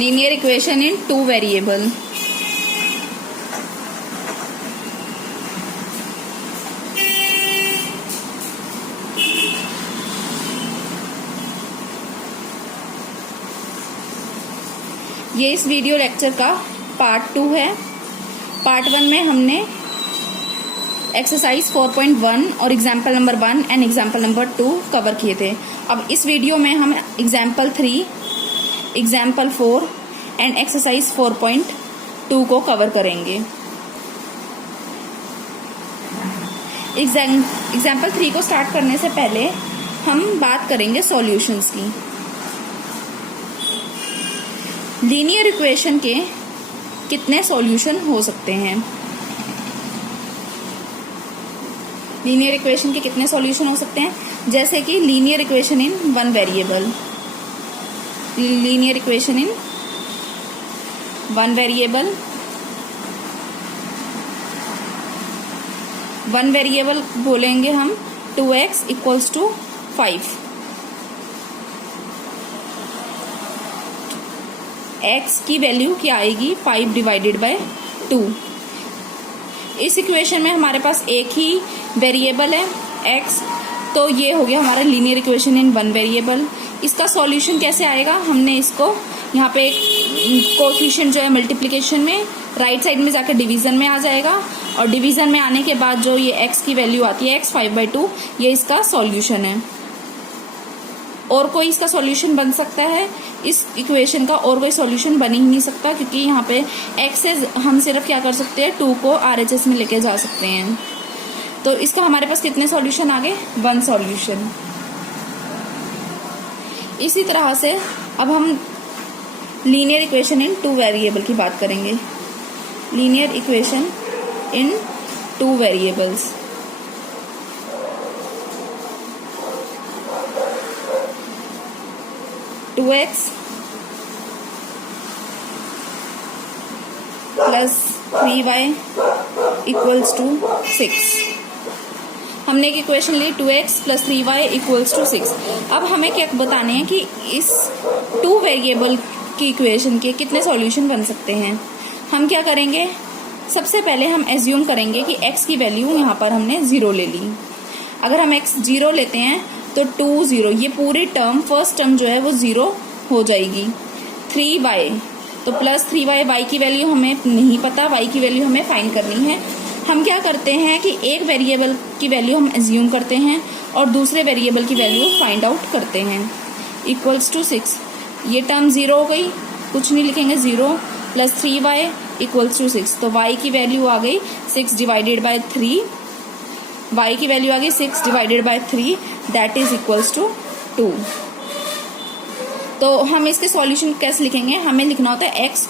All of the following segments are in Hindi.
Linear equation in two variable. ये इस वीडियो लेक्चर का पार्ट 2 है। पार्ट 1 में हमने एक्सरसाइज 4.1 और example number 1 and example number 2 cover किए थे। अब इस वीडियो में हम एग्जाम्पल 3, एग्जाम्पल 4 एंड एक्सरसाइज 4.2 को कवर करेंगे। एग्जाम्पल 3 को स्टार्ट करने से पहले हम बात करेंगे सॉल्यूशंस की। लीनियर इक्वेशन के कितने सॉल्यूशन हो सकते हैं? लीनियर इक्वेशन के कितने सॉल्यूशन हो सकते हैं? जैसे कि linear equation in one variable, linear equation in one variable, one variable बोलेंगे हम 2x इक्वल्स टू 5। x की वैल्यू क्या आएगी? 5 डिवाइडेड बाय 2। इस इक्वेशन में हमारे पास एक ही वेरिएबल है x, तो ये हो गया हमारा linear equation in one variable. इसका सॉल्यूशन कैसे आएगा? हमने इसको यहाँ पे कोएफिशिएंट जो है मल्टीप्लिकेशन में राइट साइड में जाकर डिवीजन में आ जाएगा, और डिवीजन में आने के बाद जो ये x की वैल्यू आती है x 5/2, ये इसका सॉल्यूशन है। और कोई इसका सॉल्यूशन बन सकता है? इस इक्वेशन का और कोई सॉल्यूशन बन ही नहीं सकता, क्योंकि यहाँ पे x से हम सिर्फ क्या कर सकते हैं, 2 को RHS में लेके जा सकते हैं। तो इसका हमारे पास कितने सॉल्यूशन आ गए? 1 सॉल्यूशन। इसी तरह से अब हम linear equation in two variable की बात करेंगे। Linear equation in two variables. Two X plus 3y equals to 6। हमने एक इक्वेशन ली 2x plus 3y equals to 6। अब हमें क्या बताने हैं कि इस टू वेरिएबल की इक्वेशन के कितने सॉल्यूशन बन सकते हैं। हम क्या करेंगे? सबसे पहले हम एज्यूम करेंगे कि x की वैल्यू यहाँ पर हमने 0 ले ली। अगर हम x 0 लेते हैं तो 2 0, ये पूरी टर्म फर्स्ट टर्म जो है वो 0 हो जाएगी। 3y तो प्लस 3y, y की वैल्यू हमें नहीं पता, y की वैल्यू हमें फाइंड करनी है। हम क्या करते हैं कि एक वेरिएबल की वैल्यू हम एज्यूम करते हैं और दूसरे वेरिएबल की वैल्यू फाइंड आउट करते हैं। इक्वल्स टू 6, ये टर्म 0 हो गई, कुछ नहीं लिखेंगे, 0 प्लस 3y इक्वल्स टू 6। तो y की वैल्यू आ गई 6 डिवाइडेड बाय 3, y की वैल्यू आ गई 6 divided by 3, that is equals to 2। तो हम इसके सॉल्यूशन कैसे लिखेंगे? हमें लिखना होता है x,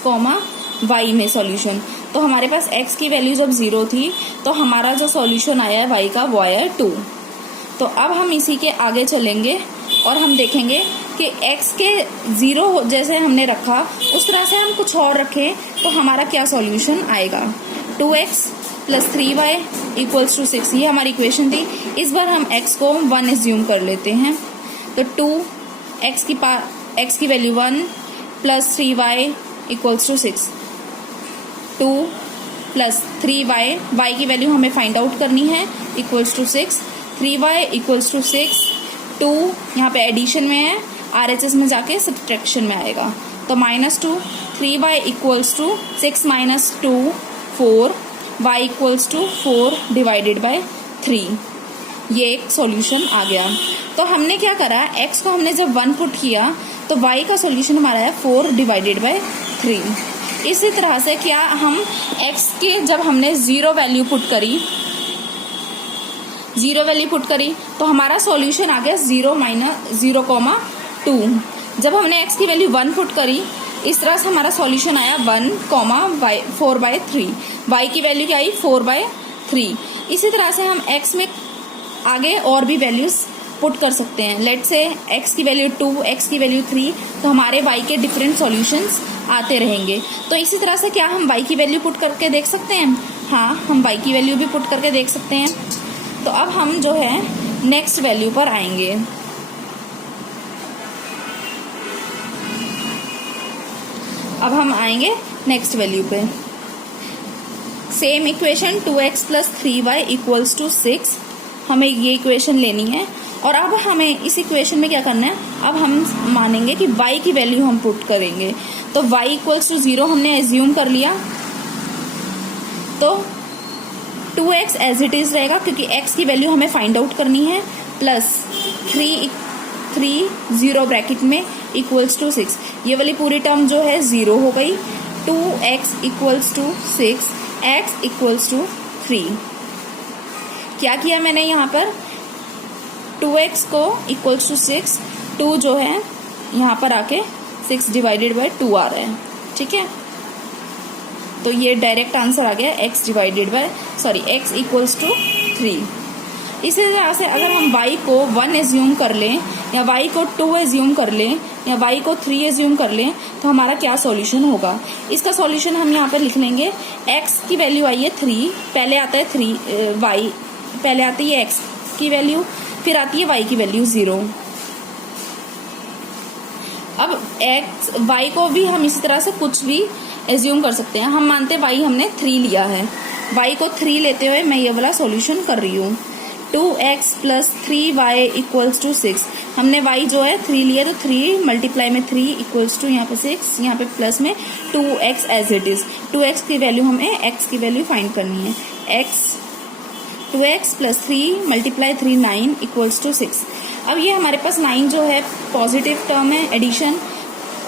y में सॉल्यूशन। तो हमारे पास x की वैल्यू जब 0 थी तो हमारा जो सॉल्यूशन आया है y का वो आया है 2। तो अब हम इसी के आगे चलेंगे और हम देखेंगे कि x के 0 जैसे हमने रखा उस तरह से हम कुछ और रखें तो हमारा क्या सॉल्यूशन आएगा। 2x plus 3y equals to 6, ये हमारी इक्वेशन थी। इस बार हम x को 1 एज्यूम कर लेते हैं। तो 2x की value 1 plus 3y equals to 6। 2 plus 3y, y की वैल्यू हमें फाइंड आउट करनी है, equals to 6। 3y equals to 6। 2 यहाँ पे एडिशन में है, RHS में जाके सब्ट्रैक्शन में आएगा, तो -2। 3y equals to 6 minus 2 4, y equals to 4 divided by 3। ये एक सॉल्यूशन आ गया। तो हमने क्या करा, x को हमने जब 1 पुट किया तो y का सॉल्यूशन हमारा है 4 डिवाइडेड बाय 3। इसी तरह से क्या हम x के जब हमने 0 वैल्यू पुट करी, 0 वैल्यू पुट करी तो हमारा सॉल्यूशन आ गया 0, 2। जब हमने x की वैल्यू 1 पुट करी, इस तरह से हमारा सॉल्यूशन आया 1, 4/3। y की वैल्यू क्या आई? 4/3। इसी तरह से हम x में आगे और भी वैल्यूज पुट कर सकते हैं। लेट से x की वैल्यू 2, x की वैल्यू 3, तो हमारे y के डिफरेंट सॉल्यूशंस आते रहेंगे। तो इसी तरह से क्या हम y की वैल्यू पुट करके देख सकते हैं? हाँ, हम y की वैल्यू भी पुट करके देख सकते हैं। तो अब हम जो है नेक्स्ट वैल्यू पर आएंगे। अब हम आएंगे नेक्स्ट वैल्यू पे। Same equation 2x plus 3y equals to 6, हमें ये इक्वेशन लेनी है। और अब हमें इस इक्वेशन में क्या करना है, अब हम मानेंगे कि y की वैल्यू हम पुट करेंगे। तो y इक्वल्स टू 0 हमने एज्यूम कर लिया, तो 2x एज इट इज रहेगा क्योंकि x की वैल्यू हमें फाइंड आउट करनी है, प्लस 3 0 ब्रैकेट में इक्वल्स टू 6। ये वाली पूरी टर्म जो है 0 हो गई। 2x equals to 6, x equals to 3। क्या किया मैंने यहाँ पर, 2x को इक्वल्स टू 6, 2 जो है यहाँ पर आके 6 डिवाइडेड बाय 2 आ रहा है, ठीक है। तो ये डायरेक्ट आंसर आ गया x इक्वल्स टू 3। इसी तरह से अगर हम y को 1 एज्यूम कर लें या y को 2 एज्यूम कर लें या y को 3 एज्यूम कर लें तो हमारा क्या सॉल्यूशन होगा। इसका सॉल्यूशन हम यहाँ पर लिख लेंगे। x की वैल्यू आई है 3, पहले आता है 3 y, पहले आती है x की वैल्यू, फिर आती है y की वैल्यू 0। अब y को भी हम इसी तरह से कुछ भी एज्यूम कर सकते हैं। हम मानते हैं y हमने 3 लिया है, y को 3 लेते हुए मैं ये वाला सॉल्यूशन कर रही हूँ। 2x plus 3y equals to 6, हमने y जो है 3 लिया, तो 3 मल्टीप्लाई में 3 इक्वल्स टू यहाँ पे 6, यहाँ पे प्लस में 2x as it is. 2x की वैल्यू हमें x की वैल्यू फाइंड करनी है। 2x plus 3 multiply 3 9 equals to 6। अब ये हमारे पास 9 जो है पॉजिटिव टर्म है, एडिशन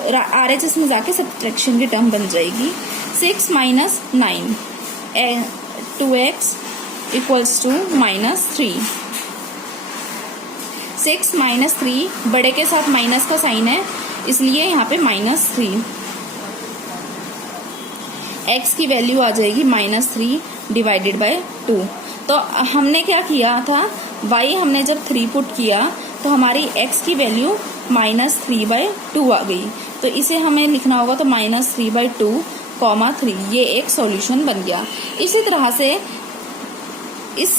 RHS में जाके सब्ट्रैक्शन की टर्म बन जाएगी। 6 minus 9, 2x equals to -3। 6 minus 3, बड़े के साथ माइनस का साइन है इसलिए यहाँ पे -3। x की वैल्यू आ जाएगी -3 डिवाइडेड बाय 2। तो हमने क्या किया था, y हमने जब 3 पुट किया तो हमारी x की वैल्यू -3/2 आ गई। तो इसे हमें लिखना होगा तो -3/2, 3, ये एक सॉल्यूशन बन गया। इसी तरह से इस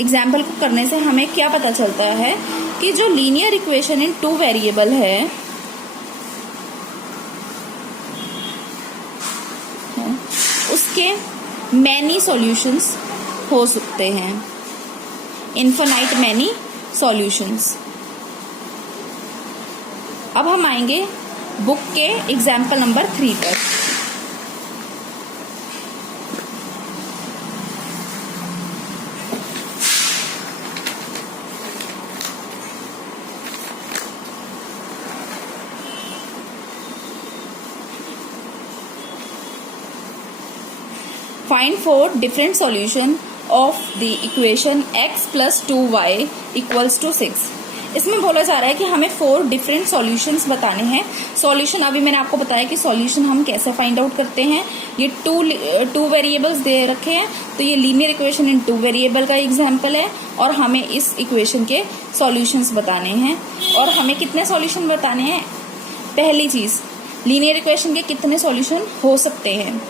एग्जाम्पल को करने से हमें क्या पता चलता है कि जो लीनियर इक्वेशन इन 2 वेरिएबल है उसके मैनी सॉल्यूशंस हो सकते हैं, इनफिनाइट मैनी सॉल्यूशंस। अब हम आएंगे बुक के एग्जाम्पल नंबर 3 पर। Find 4 different solution of the equation x plus 2y equals to 6। इसमें बोला जा रहा है कि हमें 4 डिफरेंट सॉल्यूशंस बताने हैं। सॉल्यूशन अभी मैंने आपको बताया कि सॉल्यूशन हम कैसे फाइंड आउट करते हैं। ये टू वेरिएबल्स दे रखे हैं, तो ये लीनियर इक्वेशन इन 2 वेरिएबल का एग्जांपल है और हमें इस इक्वेशन के सॉल्यूशंस बताने हैं। और हमें कितने सॉल्यूशन बताने हैं, पहली चीज लीनियर इक्वेशन के कितने सॉल्यूशन हो सकते हैं।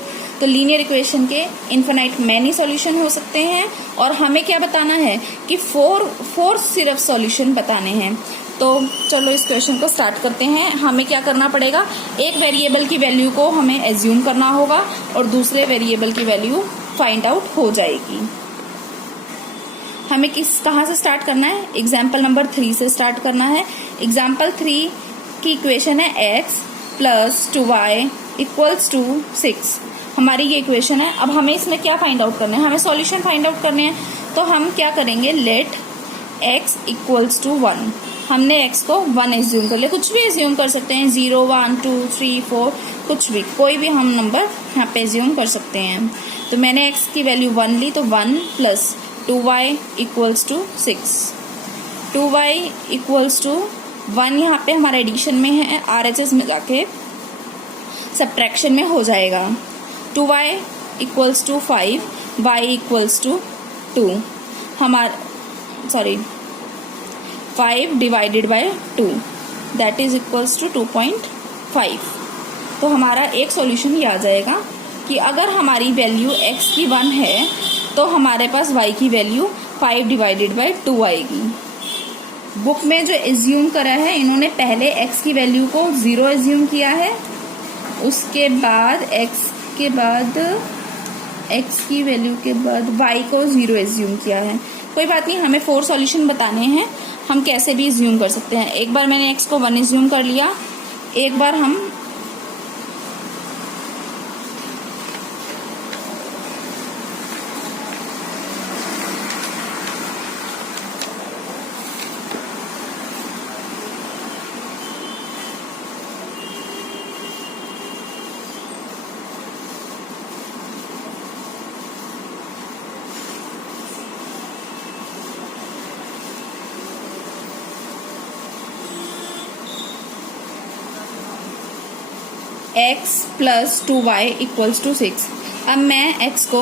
तो लीनियर इक्वेशन के इनफिनाइट मैनी सॉल्यूशन हो सकते हैं और हमें क्या बताना है कि 4 सिर्फ सॉल्यूशन बताने हैं। तो चलो इस क्वेश्चन को स्टार्ट करते हैं। हमें क्या करना पड़ेगा, एक वेरिएबल की वैल्यू को हमें एज्यूम करना होगा और दूसरे वेरिएबल की वैल्यू फाइंड आउट हो जाएगी। हमें कहाँ से स्टार्ट करना है, एग्जाम्पल नंबर 3 से स्टार्ट करना है। एग्जाम्पल 3 की इक्वेशन है x plus 2y equals to 6, हमारी ये इक्वेशन है। अब हमें इसमें क्या फाइंड आउट करना है, हमें सॉल्यूशन फाइंड आउट करने हैं। तो हम क्या करेंगे, लेट x इक्वल्स टू 1। हमने x को 1 एज्यूम कर लिया, कुछ भी एज्यूम कर सकते हैं, 0 1 2 3 4 कुछ भी, कोई भी हम नंबर यहाँ पे एज्यूम कर सकते हैं। तो मैंने x की वैल्यू 1 ली, तो 1 plus 2y equals to 6, 2y equals to 1 यहाँ पे हमारा एडिशन में है, RHS में जाके सब्ट्रैक्शन में हो जाएगा। 2y equals to 5, y equals to 2, 5 divided by 2 that is equals to 2.5। तो हमारा एक सॉल्यूशन ये आ जाएगा कि अगर हमारी वैल्यू x की 1 है तो हमारे पास y की वैल्यू 5 डिवाइडेड बाय 2 आएगी। बुक में जो एज्यूम करा है, इन्होंने पहले x की वैल्यू को 0 एज्यूम किया है, उसके बाद x के बाद x की वैल्यू के बाद y को 0 एज्यूम किया है। कोई बात नहीं, हमें 4 सॉल्यूशन बताने हैं, हम कैसे भी एज्यूम कर सकते हैं। एक बार मैंने x को 1 एज्यूम कर लिया, एक बार हम x plus 2y equals to 6। अब मैं x को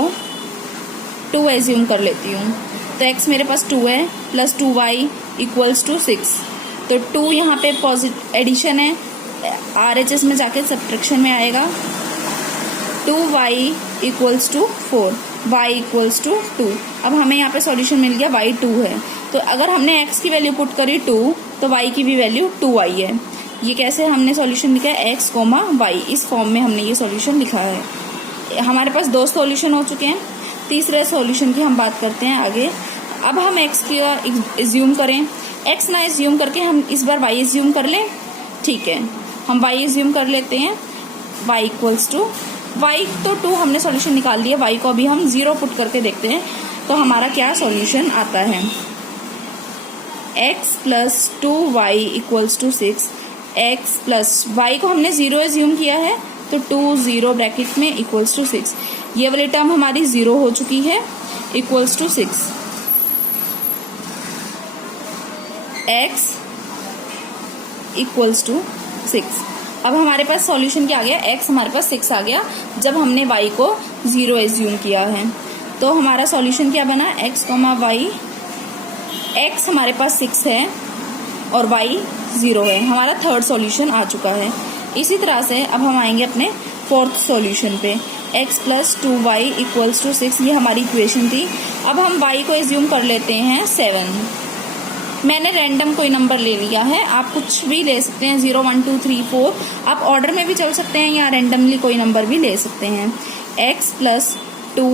2 एज्यूम कर लेती हूँ, तो x मेरे पास 2 है प्लस 2y इक्वल्स टू 6। तो 2 यहाँ पे पॉजिटिव एडिशन है, RHS में जाके सब्ट्रैक्शन में आएगा। 2y equals to 4, y equals to 2। अब हमें यहाँ पे सॉल्यूशन मिल गया y 2 है। तो अगर हमने x की वैल्यू पुट करी 2, तो y की भी वैल्यू 2 आई है। ये कैसे हमने सॉल्यूशन लिखा है, x, y, इस फॉर्म में हमने ये सॉल्यूशन लिखा है। हमारे पास 2 सॉल्यूशन हो चुके हैं, तीसरे सॉल्यूशन की हम बात करते हैं आगे। अब हम x की एज्यूम करें, x ना एज्यूम करके हम इस बार y एज्यूम कर लें। ठीक है, हम y एज्यूम कर लेते हैं। y इक्वल्स टू y, तो 2 हमने सॉल्यूशन निकाल लिया, y को अभी हम 0 पुट करके देखते हैं तो हमारा क्या सॉल्यूशन आता है। x plus 2y equals to 6, x plus y को हमने 0 एज्यूम किया है, तो 2 0 ब्रैकेट में इक्वल्स टू 6। ये वाली टर्म हमारी 0 हो चुकी है, equals to 6। x equals to 6। अब हमारे पास सॉल्यूशन क्या आ गया, x हमारे पास 6 आ गया जब हमने y को 0 एज्यूम किया है। तो हमारा सॉल्यूशन क्या बना, x, y, x हमारे पास 6 है और y 0 है। हमारा थर्ड सॉल्यूशन आ चुका है। इसी तरह से अब हम आएंगे अपने फोर्थ सॉल्यूशन पे। x plus 2y equals to 6, ये हमारी इक्वेशन थी। अब हम y को एज्यूम कर लेते हैं 7। मैंने रैंडम कोई नंबर ले लिया है, आप कुछ भी ले सकते हैं, 0 1 2 3 4, आप ऑर्डर में भी चल सकते हैं या रैंडमली कोई नंबर भी ले सकते हैं। x प्लस 2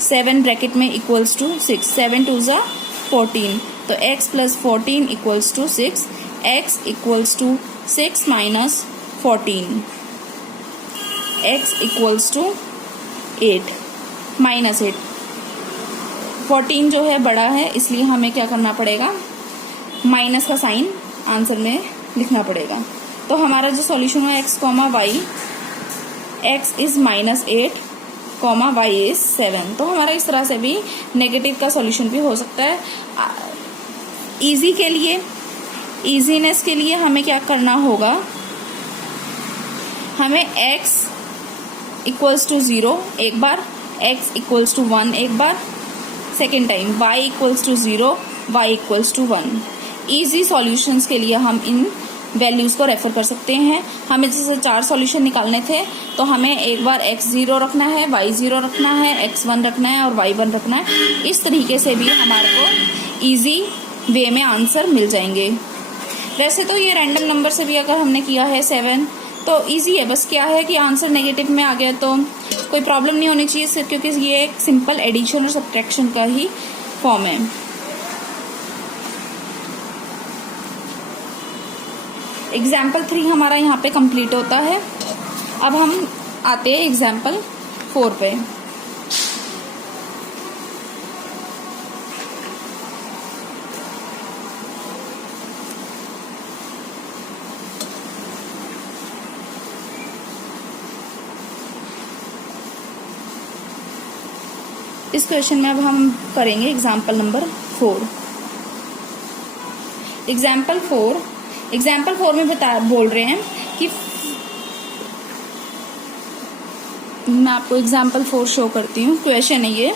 7 ब्रैकेट में इक्वल्स टू 6, 7 2 ज़ा 14, तो x plus 14 equals to 6, x equals to 6 minus 14, x equals to 8 minus 8। 14 जो है बड़ा है, इसलिए हमें क्या करना पड़ेगा, माइनस का साइन आंसर में लिखना पड़ेगा। तो हमारा जो सॉल्यूशन है x, y, x is -8, y is 7। तो हमारा इस तरह से भी नेगेटिव का सॉल्यूशन भी हो सकता है। इजी के लिए, इजीनेस के लिए हमें क्या करना होगा, हमें x इक्वल्स टू 0 एक बार, x इक्वल्स टू 1 एक बार, second time y equals to 0, y equals to 1। Easy solutions के लिए हम इन वैल्यूज को रेफर कर सकते हैं। हमें जैसे 4 सॉल्यूशन निकालने थे, तो हमें एक बार x 0 रखना है, y 0 रखना है, x 1 रखना है और y 1 रखना है। इस तरीके से भी हमारे को इजी वे में आंसर मिल जाएंगे। वैसे तो ये रैंडम नंबर से भी अगर हमने किया है 7 तो इजी है, बस क्या है कि आंसर नेगेटिव में आ गया तो कोई प्रॉब्लम नहीं होनी चाहिए सिर्फ, क्योंकि ये एक सिंपल एडिशन और सब्ट्रैक्शन का ही फॉर्म है। एग्जाम्पल 3 हमारा यहाँ पे कंप्लीट होता है। अब हम आते हैं एग्जाम्पल 4 पे। इस क्वेश्चन में अब हम करेंगे एग्जाम्पल नंबर 4। एग्जाम्पल 4 में बोल रहे हैं कि मैं आपको एग्जाम्पल 4 शो करती हूँ। क्वेश्चन है ये,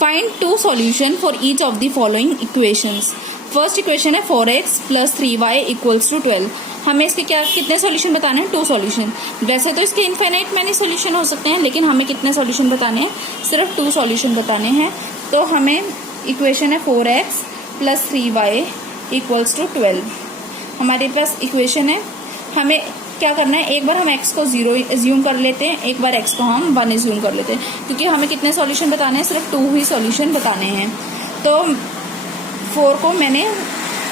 find 2 solution for each of the following equations. First equation है 4x plus 3y equals to 12। हमें इसके कितने सॉल्यूशन बताने हैं, 2 सॉल्यूशन। वैसे तो इसके इनफाइनाइट मैनी सॉल्यूशन हो सकते हैं, लेकिन हमें कितने सॉल्यूशन बताने हैं, सिर्फ 2 सॉल्यूशन बताने हैं। तो हमें इक्वेशन है 4x plus 3y equals to 12। हमारे पास इक्वेशन है, हमें क्या करना है, एक बार हम x को 0 एज्यूम कर लेते हैं, एक बार x को हम 1 एज्यूम कर लेते हैं, क्योंकि हमें कितने सॉल्यूशन बताने हैं, सिर्फ 2 ही सॉल्यूशन बताने हैं। तो 4 को मैंने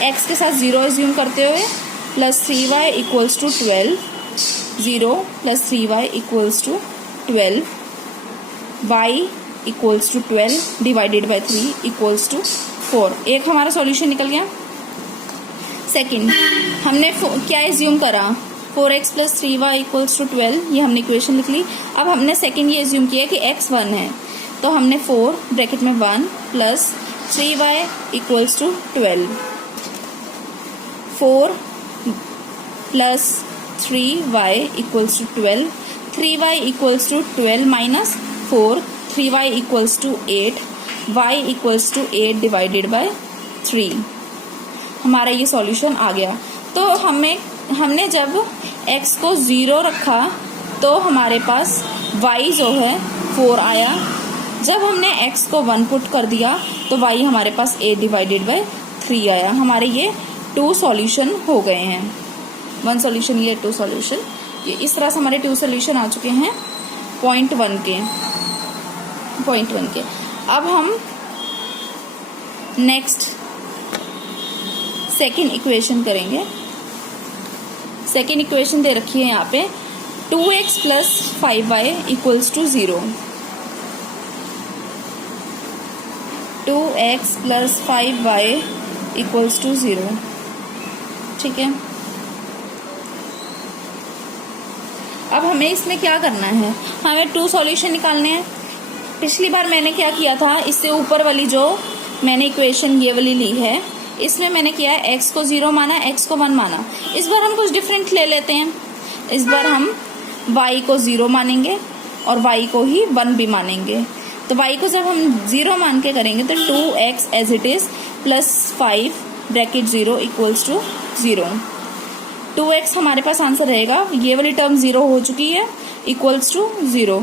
x के साथ 0 एज्यूम करते हुए plus 3y equals to 12, 0 plus 3y equals to 12, y equals to 12 divided by 3 equals to 4। एक हमारा सॉल्यूशन निकल गया। सेकंड, हमने क्या एज्यूम करा, 4x plus 3y equals to 12, ये हमने इक्वेशन लिख ली। अब हमने सेकंड ये एज्यूम किया कि x 1 है, तो हमने 4 ब्रैकेट में 1 plus 3y equals to 12, 4 plus 3y equals to 12, 3y equals to 12 minus 4, 3y equals to 8, y equals to 8 divided by 3। हमारा ये सॉल्यूशन आ गया। तो हमने जब x को 0 रखा तो हमारे पास y जो है 4 आया। जब हमने x को 1 पुट कर दिया तो y हमारे पास 8 डिवाइडेड बाय 3 आया। हमारे ये 2 सॉल्यूशन हो गए हैं, 1 सॉल्यूशन ये 2 सॉल्यूशन। ये इस तरह से हमारे 2 सॉल्यूशन आ चुके हैं पॉइंट 1 के। अब हम नेक्स्ट सेकेंड इक्वेशन करेंगे। सेकेंड इक्वेशन दे रखी है यहाँ पे 2x plus 5y equals to 0, 2x plus 5y equals to 0। ठीक है, अब हमें इसमें क्या करना है, हमें 2 सॉल्यूशन निकालने हैं। पिछली बार मैंने क्या किया था, इससे ऊपर वाली जो मैंने इक्वेशन ये वाली ली है, इसमें मैंने किया है x को 0 माना, x को 1 माना। इस बार हम कुछ डिफरेंट ले लेते हैं। इस बार हम y को 0 मानेंगे और y को ही 1 भी मानेंगे। तो y को जब हम 0 मान के करेंगे तो 2x as it is plus 5 bracket 0 equals to 0। 2x हमारे पास आंसर रहेगा, ये वाली टर्म 0 हो चुकी है, इक्वल्स टू 0।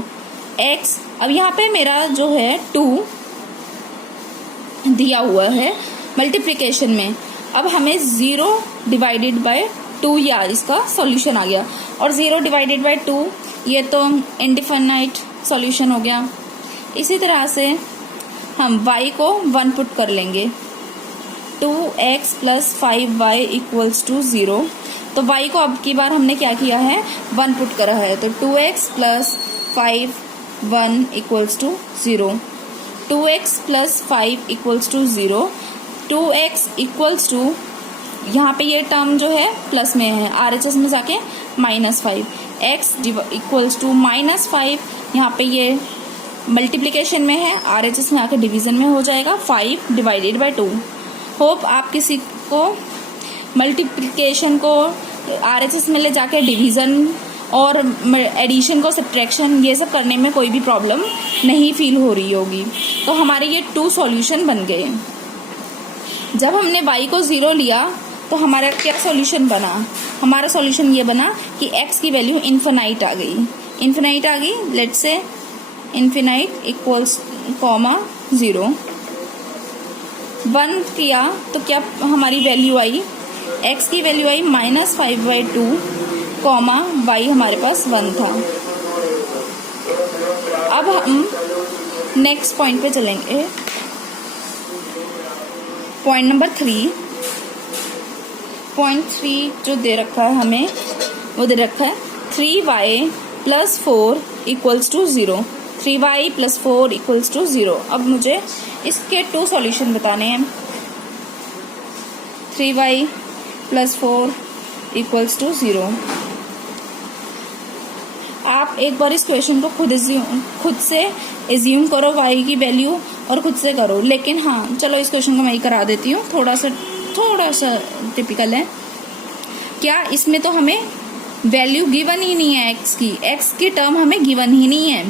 x अब यहाँ पे मेरा जो है 2 दिया हुआ है मल्टीप्लिकेशन में। अब हमें 0 डिवाइडेड बाय 2 या इसका सॉल्यूशन आ गया, और 0 डिवाइडेड बाय 2 ये तो इनडिफिनाइट सॉल्यूशन हो गया। इसी तरह से हम y को 1 पुट कर लेंगे, 2x plus 5y equals to 0। तो y को अब की बार हमने क्या किया है, 1 पुट करा है, तो 2x plus 5 1 equals to 0, 2x plus 5 equals to 0, 2x equals to यहाँ पे ये टर्म जो है प्लस में है, RHS में जाके -5, x इक्वल्स टू -5, यहाँ पे ये मल्टीप्लिकेशन में है, RHS में आके डिवीजन में हो जाएगा 5 डिवाइडेड बाय 2। होप आप किसी को मल्टीप्लिकेशन को RHS में ले जाके डिवीजन और एडिशन को सब्ट्रैक्शन ये सब करने में कोई भी प्रॉब्लम नहीं फील हो रही होगी। तो हमारे ये 2 सॉल्यूशन बन गए। जब हमने y को 0 लिया तो हमारा क्या सॉल्यूशन बना, हमारा सॉल्यूशन ये बना कि x की वैल्यू इन्फिनाइट आ गई, let's say infinite equals comma 0। 1 किया तो क्या हमारी वैल्यू आई, x की वैल्यू आई -5/2 कॉमा y हमारे पास 1 था। अब हम नेक्स्ट पॉइंट पे चलेंगे, पॉइंट नंबर 3। पॉइंट 3 जो दे रखा है हमें, वो दे रखा है 3y plus 4 equals to 0, 3y plus 4 equals to 0। अब मुझे इसके 2 सॉल्यूशन बताने हैं। 3y plus 4 equals to 0। आप एक बार इस क्वेश्चन को खुद से एज्यूम करो y की वैल्यू और खुद से करो, लेकिन हाँ चलो इस क्वेश्चन को मैं ही करा देती हूँ, थोड़ा सा टिपिकल है। क्या इसमें तो हमें वैल्यू गिवन ही नहीं है, x की टर्म हमें गिवन ही नहीं है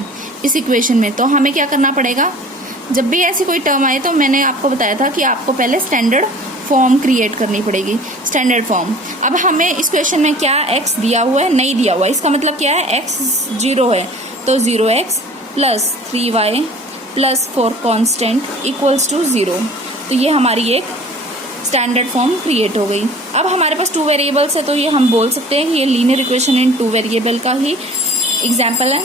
इस इक्वेशन में। तो हमें क्या करना पड़ेगा, जब भी ऐसी कोई टर्म आए तो मैंने आपको बताया था कि आपको पहले स्टैंडर्ड फॉर्म क्रिएट करनी पड़ेगी, स्टैंडर्ड फॉर्म। अब हमें इस क्वेश्चन में क्या x दिया हुआ है, नहीं दिया हुआ है, इसका मतलब क्या है, x 0 है, तो 0x plus 3y plus 4 constant equals to 0। तो ये हमारी एक स्टैंडर्ड फॉर्म क्रिएट हो गई। अब हमारे पास 2 वेरिएबल्स है, तो ये हम बोल सकते हैं कि ये लीनियर इक्वेशन इन 2 वेरिएबल का ही एग्जाम्पल है।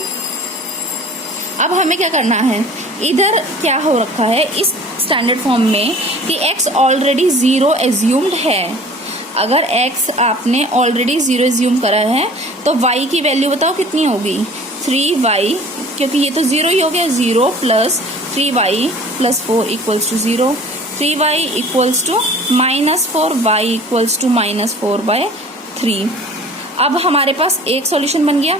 अब हमें क्या करना है, इधर क्या हो रखा है इस स्टैंडर्ड फॉर्म में कि x ऑलरेडी 0 एज्यूम्ड है। अगर x आपने ऑलरेडी 0 एज्यूम करा है तो y की वैल्यू बताओ कितनी होगी, 3y, क्योंकि ये तो 0 ही हो गया, 0 plus 3y plus 4 equals to 0, 3y equals to -4, y equals to -4/3। अब हमारे पास एक सॉल्यूशन बन गया।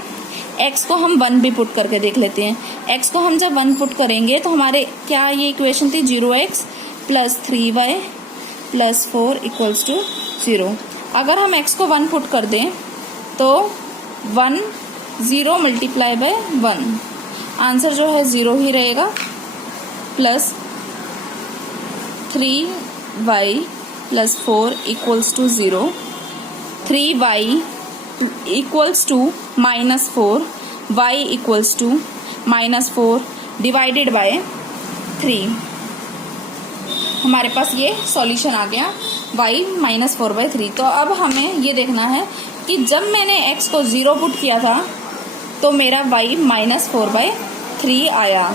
x को हम 1 भी पुट करके देख लेते हैं। x को हम जब 1 पुट करेंगे तो हमारे क्या ये इक्वेशन थी, 0x plus 3y plus 4 equals to 0। अगर हम x को 1 पुट कर दें तो 1 0 मल्टीप्लाई बाय 1, आंसर जो है 0 ही रहेगा, plus 3y plus 4 equals to 0, 3y equals to -4, y equals to -4 divided by 3। हमारे पास ये सॉल्यूशन आ गया y -4/3। तो अब हमें ये देखना है कि जब मैंने x को 0 पुट किया था तो मेरा y -4/3 आया।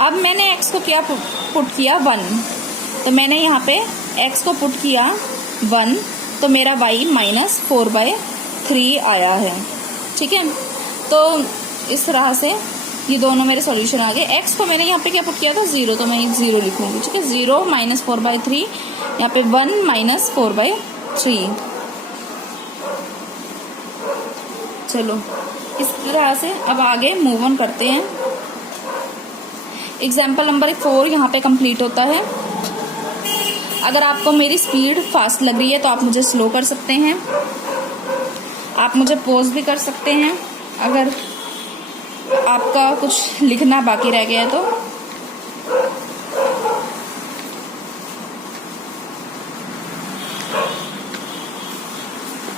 अब मैंने x को क्या पुट किया, 1, तो मैंने यहाँ पे x को पुट किया 1, तो मेरा y -4/3 आया है। ठीक है, तो इस तरह से ये दोनों मेरे सॉल्यूशन आ गए। x को मैंने यहाँ पे क्या पुट किया था, 0, तो मैं 0 लिखूंगी। ठीक है, 0 -4/3, यहाँ पे 1 -4/3। चलो इस तरह से अब आगे मूव ऑन करते हैं। एग्जाम्पल नंबर 4 यहाँ पे कंप्लीट होता है। अगर आपको मेरी स्पीड फास्ट लग रही है तो आप मुझे स्लो कर सकते हैं, आप मुझे पॉज भी कर सकते हैं अगर आपका कुछ लिखना बाकी रह गया है तो।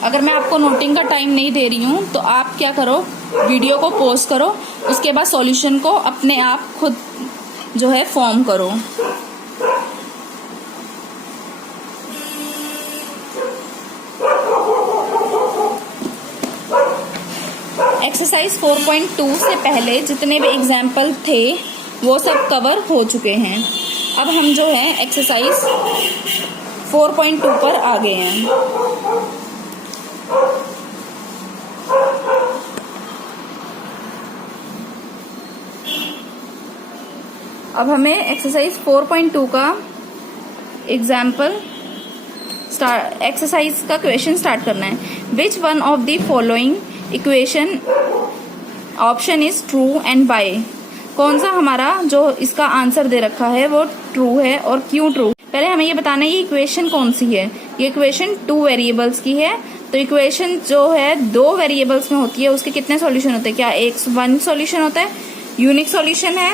अगर मैं आपको नोटिंग का टाइम नहीं दे रही हूँ तो आप क्या करो, वीडियो को पॉज करो, उसके बाद सॉल्यूशन को अपने आप खुद जो है फॉर्म करो। एक्सरसाइज 4.2 से पहले जितने भी एग्जाम्पल थे वो सब कवर हो चुके हैं। अब हम जो है एक्सरसाइज 4.2 पर आ गए हैं। अब हमें एक्सरसाइज 4.2 का एक्सरसाइज का क्वेश्चन स्टार्ट करना है। Which one of the following equation option is true and by, कौन सा हमारा जो इसका आंसर दे रखा है वो ट्रू है और क्यों ट्रू। पहले हमें ये बताना है ये इक्वेशन कौन सी है। ये इक्वेशन 2 वेरिएबल्स की है, तो इक्वेशन जो है 2 वेरिएबल्स में होती है उसके कितने सॉल्यूशन होते हैं, क्या 1 सॉल्यूशन होता है, यूनिक सॉल्यूशन है,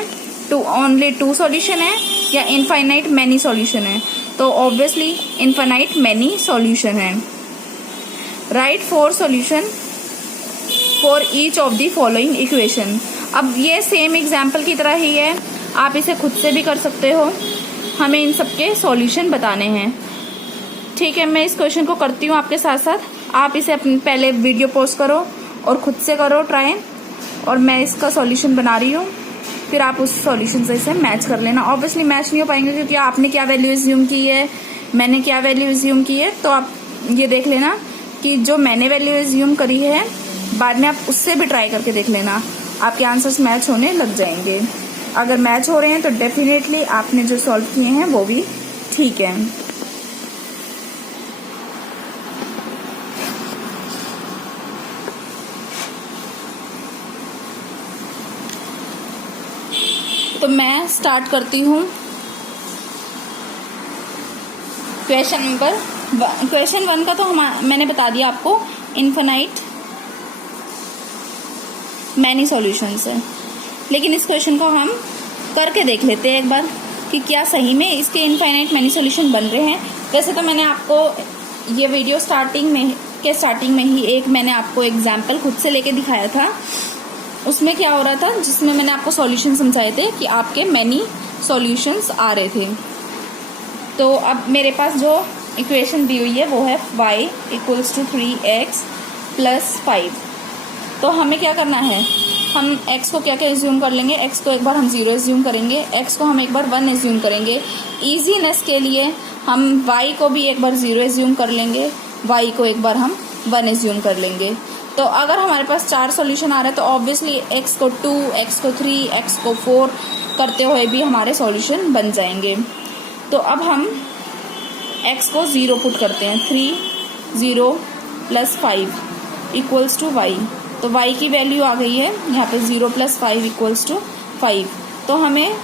ओनली 2 सॉल्यूशन है, या इनफाइनाइट मैनी सॉल्यूशन है। तो ऑब्वियसली इनफाइनाइट मैनी सॉल्यूशन है। Right 4 solution for each of the following equation. अब ये सेम एग्जाम्पल की तरह ही है, आप इसे खुद से भी कर सकते हो। हमें इन सबके सॉल्यूशन बताने हैं। ठीक है, मैं इस क्वेश्चन को करती हूँ आपके साथ साथ, आप इसे अपने पहले वीडियो पोस्ट करो और खुद से करो ट्राई, और मैं इसका सॉल्यूशन बना रही हूँ, फिर आप उस सॉल्यूशन से इसे मैच कर लेना। ऑब्वियसली मैच नहीं हो पाएंगे क्योंकि आपने क्या वैल्यू एज्यूम की है, मैंने क्या वैल्यू एज्यूम की है, तो आप ये देख लेना कि जो मैंने वैल्यू एज्यूम करी है बाद में आप उससे भी ट्राई करके देख लेना, आपके आंसर्स मैच होने लग जाएंगे। अगर मैच हो रहे हैं तो डेफिनेटली आपने जो सॉल्व किए हैं वो भी ठीक है। तो मैं स्टार्ट करती हूँ क्वेश्चन 1 का। तो मैंने बता दिया आपको इनफाइनाइट मैनी सॉल्यूशंस है, लेकिन इस क्वेश्चन को हम करके देख लेते हैं एक बार कि क्या सही में इसके इनफाइनाइट मैनी सॉल्यूशन बन रहे हैं। वैसे तो मैंने आपको ये वीडियो स्टार्टिंग में ही एक मैंने आपको एग्जाम्पल खुद से लेके दिखाया था। उसमें क्या हो रहा था, जिसमें मैंने आपको सॉल्यूशन समझाए थे कि आपके मैनी सॉल्यूशंस आ रहे थे। तो अब मेरे पास जो इक्वेशन दी हुई है वो है y equals to 3x plus 5। तो हमें क्या करना है, हम x को क्या क्या एज्यूम कर लेंगे, x को एक बार हम 0 एज्यूम करेंगे, x को हम एक बार 1 एज्यूम करेंगे। ईजीनेस के लिए हम y को भी एक बार 0 एज्यूम कर लेंगे, y को एक बार हम 1 एज्यूम कर लेंगे। तो अगर हमारे पास 4 सॉल्यूशन आ रहा है तो ऑब्वियसली x को 2, x को 3, x को 4 करते हुए भी हमारे सॉल्यूशन बन जाएंगे। तो अब हम x को 0 पुट करते हैं, 3 0 प्लस 5 इक्वल्स टू y। तो y की वैल्यू आ गई है यहाँ पे 0 प्लस 5 इक्वल्स टू 5। तो हमें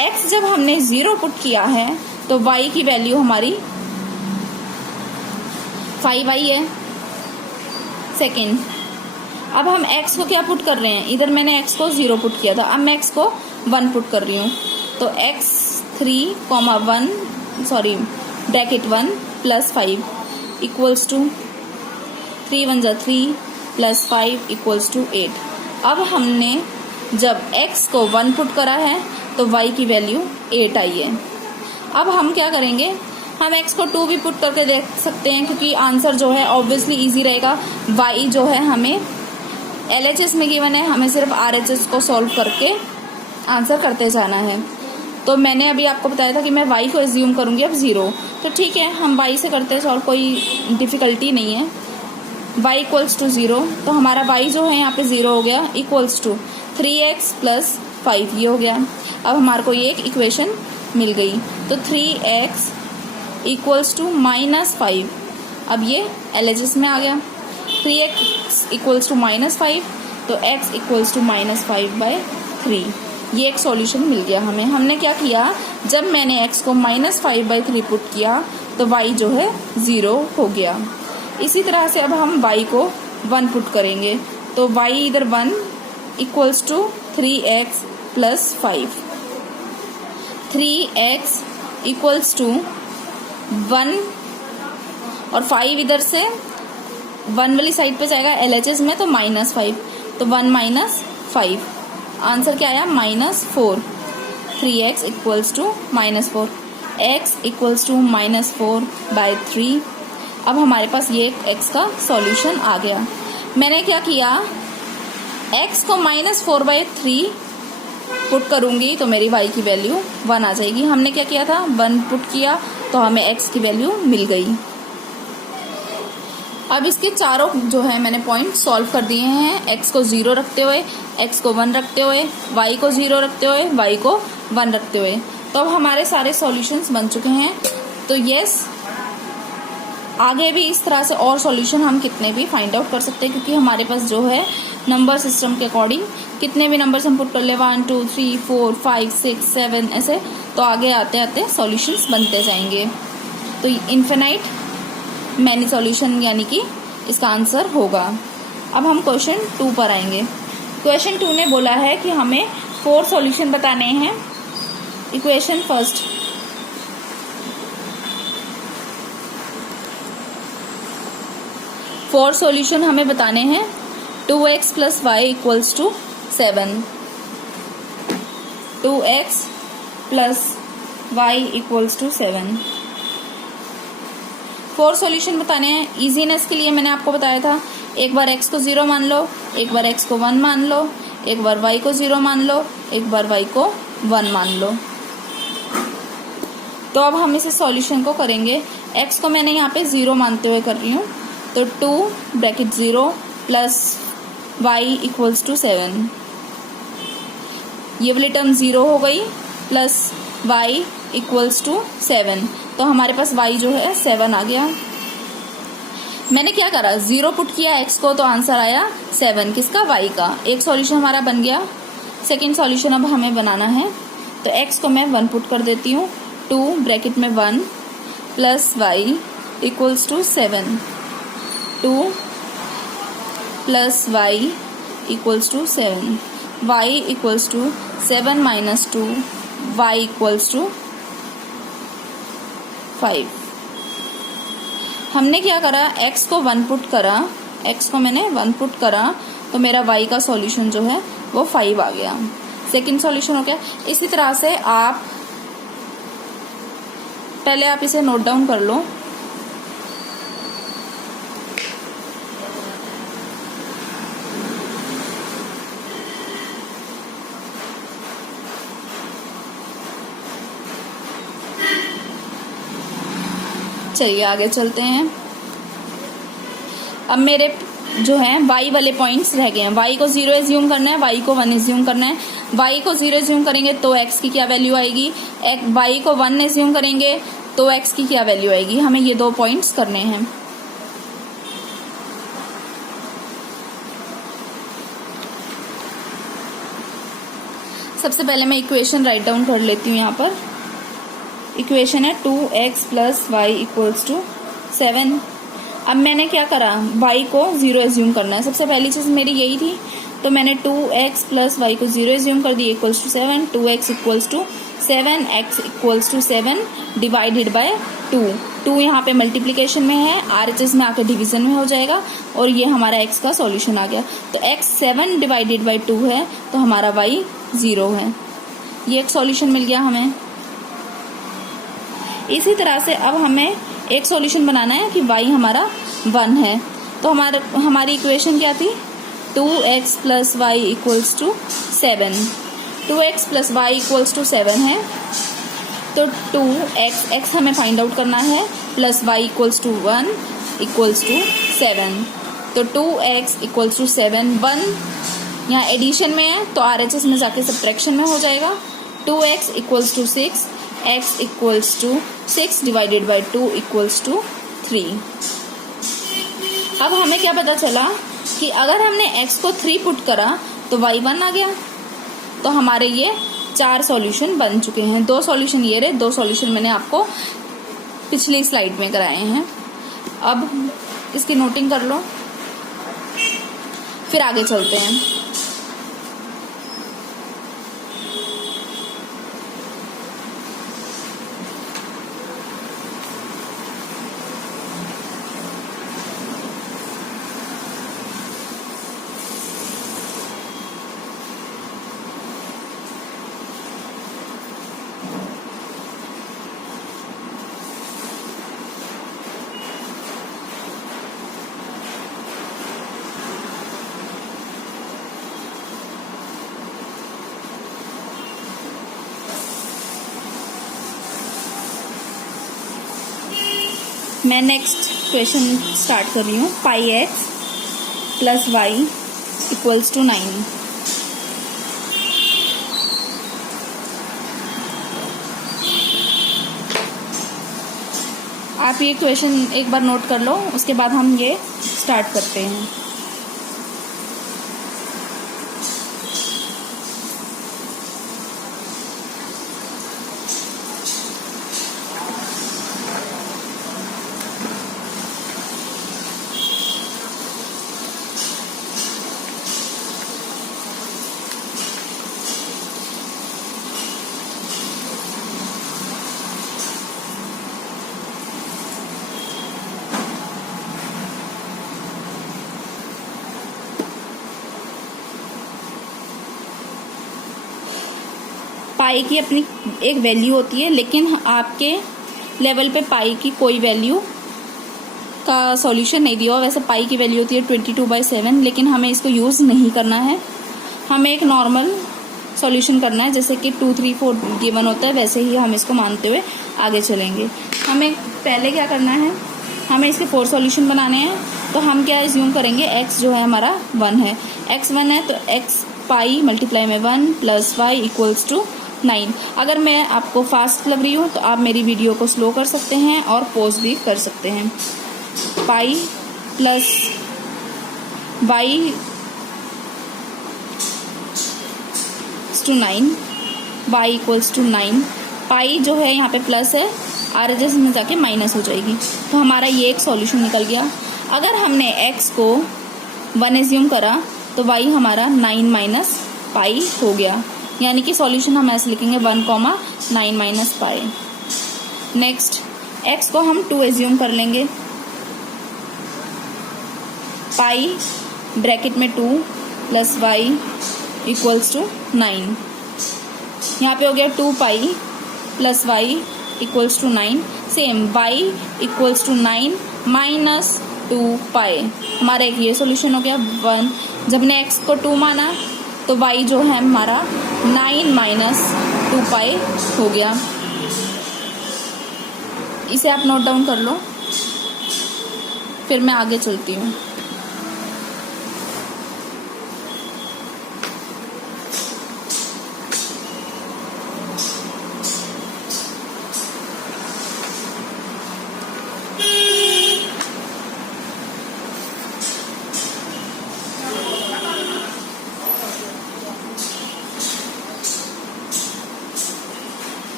x जब हमने 0 पुट किया है तो y की वैल्यू हमारी 5 आई है। सेकेंड, अब हम x को क्या पुट कर रहे हैं, इधर मैंने x को 0 पुट किया था, अब मैं x को 1 पुट कर रही हूँ। तो x 3, 1 bracket 1 plus 5 equals to 3 1 जा 3 प्लस 5 इक्वल्स टू 8। अब हमने जब x को 1 पुट करा है तो y की वैल्यू 8 आई है। अब हम क्या करेंगे, हम x को 2 भी पुट करके देख सकते हैं क्योंकि आंसर जो है ऑब्वियसली इजी रहेगा। y जो है हमें LHS में गिवन है, हमें सिर्फ RHS को सॉल्व करके आंसर करते जाना है। तो मैंने अभी आपको बताया था कि मैं y को एज्यूम करूंगी अब 0, तो ठीक है हम y से करते हैं सॉल्व, कोई डिफ़िकल्टी नहीं है। y इक्वल्स टू 0, तो हमारा y जो है यहाँ पे 0 हो गया, इक्वल्स टू 3x प्लस 5 ये हो गया। अब हमारे को ये एक इक्वेशन मिल गई। तो 3x इक्वल्स टू -5, अब ये LHS में आ गया। 3x इक्वल्स टू -5, तो x इक्वल्स टू -5/3, ये एक सॉल्यूशन मिल गया हमें। हमने क्या किया, जब मैंने x को -5/3 पुट किया तो y जो है 0 हो गया। इसी तरह से अब हम y को 1 पुट करेंगे, तो y इधर 1 equals to 3x plus 5, 3x equals to 1 और 5 इधर से 1 वाली साइड पे जाएगा LHS में, तो -5, तो 1 - 5, आंसर क्या आया -4। 3x equals to -4, x equals to -4/3। अब हमारे पास ये x का सॉल्यूशन आ गया। मैंने क्या किया, x को -4/3 पुट करूंगी तो मेरी y की वैल्यू 1 आ जाएगी। हमने क्या किया था, 1 पुट किया तो हमें x की वैल्यू मिल गई। अब इसके चारों जो है मैंने पॉइंट सॉल्व कर दिए हैं, x को 0 रखते हुए, x को 1 रखते हुए, y को 0 रखते हुए, y को 1 रखते हुए। तो अब हमारे सारे सॉल्यूशंस बन चुके हैं। तो यस, आगे भी इस तरह से और सॉल्यूशन हम कितने भी फाइंड आउट कर सकते हैं क्योंकि हमारे पास जो है नंबर सिस्टम के अकॉर्डिंग कितने भी नंबर्स हम पुट कर ले, 1 2 3 4 5 6 7 ऐसे, तो आगे आते आते सॉल्यूशंस बनते जाएंगे। तो इन्फिनाइट मैनी सॉल्यूशन यानी कि इसका आंसर होगा। अब हम क्वेश्चन 2 पर आएंगे। क्वेश्चन 2 ने बोला है कि हमें 4 सॉल्यूशन बताने हैं। इक्वेशन फर्स्ट, फोर सॉल्यूशन हमें बताने हैं। 2x plus y equals to 7, 2x plus y equals to 7। 4 solution बताने हैं। इजीनेस के लिए मैंने आपको बताया था, एक बार x को 0 मान लो, एक बार x को 1 मान लो, एक बार y को 0 मान लो, एक बार y को 1 मान लो। तो अब हम इसे सॉल्यूशन को करेंगे। x को मैंने यहाँ पे 0 मानते हुए कर रही हूँ, तो 2 bracket 0 plus y equals to 7, ये वाली टर्म 0 हो गई, प्लस y इक्वल्स टू 7, तो हमारे पास y जो है 7 आ गया। मैंने क्या करा, 0 पुट किया x को, तो आंसर आया 7, किसका, y का। एक सॉल्यूशन हमारा बन गया। सेकंड सॉल्यूशन अब हमें बनाना है, तो x को मैं 1 पुट कर देती हूँ, 2 ब्रैकेट में 1 plus y equals to 7, 2 plus y equals to 7, y equals to 7 minus 2, y equals to 5। हमने क्या करा, x को 1 पुट करा, x को मैंने 1 पुट करा, तो मेरा y का सॉल्यूशन जो है वो 5 आ गया। सेकंड सॉल्यूशन हो गया। इसी तरह से आप पहले आप इसे नोट डाउन कर लो। चलिए आगे चलते हैं। अब मेरे जो है y वाले पॉइंट्स रह गए हैं। y को 0 एज्यूम करना है, y को 1 एज्यूम करना है। y को 0 एज्यूम करेंगे तो x की क्या वैल्यू आएगी, y को 1 एज्यूम करेंगे तो x की क्या वैल्यू आएगी। हमें ये 2 पॉइंट्स करने हैं। सबसे पहले मैं इक्वेशन राइट डाउन कर लेती हूँ। यहाँ पर इक्वेशन है 2x + y = 7। अब मैंने क्या करा, y को 0 एज्यूम करना है। सबसे पहली चीज मेरी यही थी, तो मैंने 2x + y को 0 एज्यूम कर दी, = 7। 2x = 7, x = 7 divided by 2। 2 यहाँ पे मल्टीप्लीकेशन में है, RHS में आकर डिवीजन में हो जाएगा, और ये हमारा x का सॉल्यूशन आ गया। तो x 7 डिवाइडेड बाय 2 है, तो हमारा y 0 है। ये एक सॉल्यूशन मिल गया हमें। इसी तरह से अब हमें एक सॉल्यूशन बनाना है कि y हमारा 1 है। तो हमारी इक्वेशन क्या थी, 2x + y = 7। 2x + y = 7 है, तो 2x हमें फाइंड आउट करना है, प्लस y = 1 = 7। तो 2x = 7, 1 यहाँ एडिशन में है तो RHS में जाके सब्ट्रैक्शन में हो जाएगा। 2x = 6, x = 6 divided by 2 = 3। अब हमें क्या पता चला कि अगर हमने x को 3 पुट करा तो y 1 आ गया। तो हमारे ये 4 सॉल्यूशन बन चुके हैं। 2 सॉल्यूशन ये रहे, 2 सॉल्यूशन मैंने आपको पिछली स्लाइड में कराए हैं। अब इसकी नोटिंग कर लो, फिर आगे चलते हैं। मैं नेक्स्ट क्वेश्चन स्टार्ट कर रही हूँ। πx + y = 9। आप ये क्वेश्चन एक बार नोट कर लो, उसके बाद हम ये स्टार्ट करते हैं। पाई की अपनी एक वैल्यू होती है, लेकिन आपके लेवल पे पाई की कोई वैल्यू का सॉल्यूशन नहीं दिया। वैसे पाई की वैल्यू होती है 22/7, लेकिन हमें इसको यूज़ नहीं करना है। हमें एक नॉर्मल सॉल्यूशन करना है, जैसे कि 2, 3, 4 गिवन होता है, वैसे ही हम इसको मानते हुए आगे चलेंगे। हमें पहले क्या करना है, हमें इसके 4 सॉल्यूशन बनाने हैं। तो हम क्या एज्यूम करेंगे, x जो है हमारा 1 है। x 1 है तो x पाई मल्टीप्लाई में 1 + y = 9। अगर मैं आपको फास्ट लग रही हूँ तो आप मेरी वीडियो को स्लो कर सकते हैं और पॉज भी कर सकते हैं। Pi plus y = 9, y = 9। पाई जो है यहाँ पे प्लस है, RHS में जाके माइनस हो जाएगी। तो हमारा ये एक सॉल्यूशन निकल गया। अगर हमने x को 1 एज्यूम करा तो y हमारा 9 - पाई हो गया, यानी कि सॉल्यूशन हम ऐसे लिखेंगे 1, 9 - पाई। नेक्स्ट x को हम 2 एज्यूम कर लेंगे। पाई ब्रैकेट में 2 + y = 9। यहाँ पे हो गया 2 pi + y equals to 9, same y equals to 9 minus 2 pi. हमारा एक ये सॉल्यूशन हो गया 1। जब ने x को 2 माना तो y जो है हमारा 9 माइनस 2 पाई हो गया। इसे आप नोट डाउन कर लो, फिर मैं आगे चलती हूँ।